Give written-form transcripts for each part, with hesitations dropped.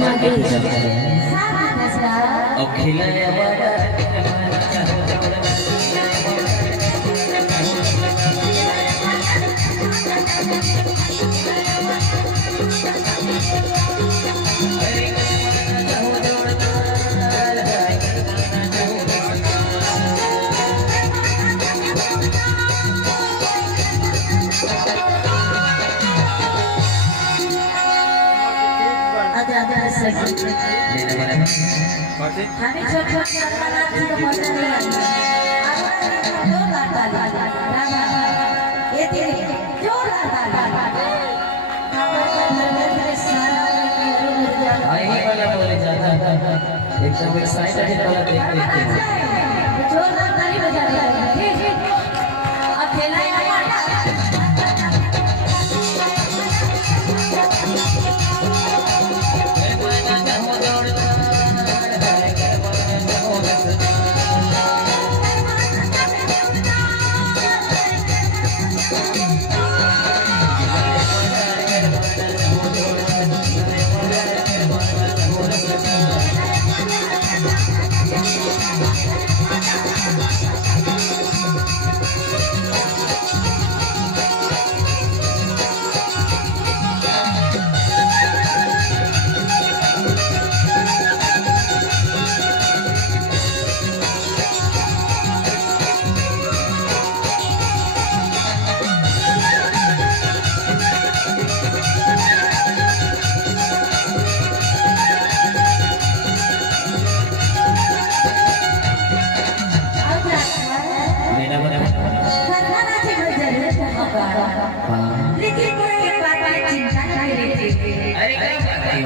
नागेश और खिलाया वाला हमें छोट-छोट करना थी तो मजा नहीं आता जो लाता रामा ये तेरे जो लाता आई वाला बोले जाता एकदम एक्साइटेड वाला देख जो लाता ही बजा रहा है अकेला ही लेकिन कोई एक बात की चिंता नहीं रहती। अरे क्या बात है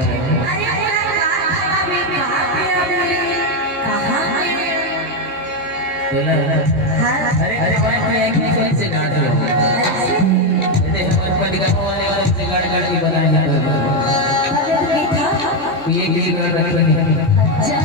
अरे अभी कहाँ पे बोला अरे भाई एक ही कोई से गाड़ दिया देखो ऊपर दिखाने वाले से गाड़ के बनाएंगे ये किसी का रखने अच्छा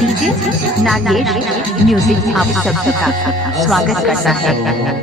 डीजे नागेश म्यूजिक आप सबका स्वागत करता है।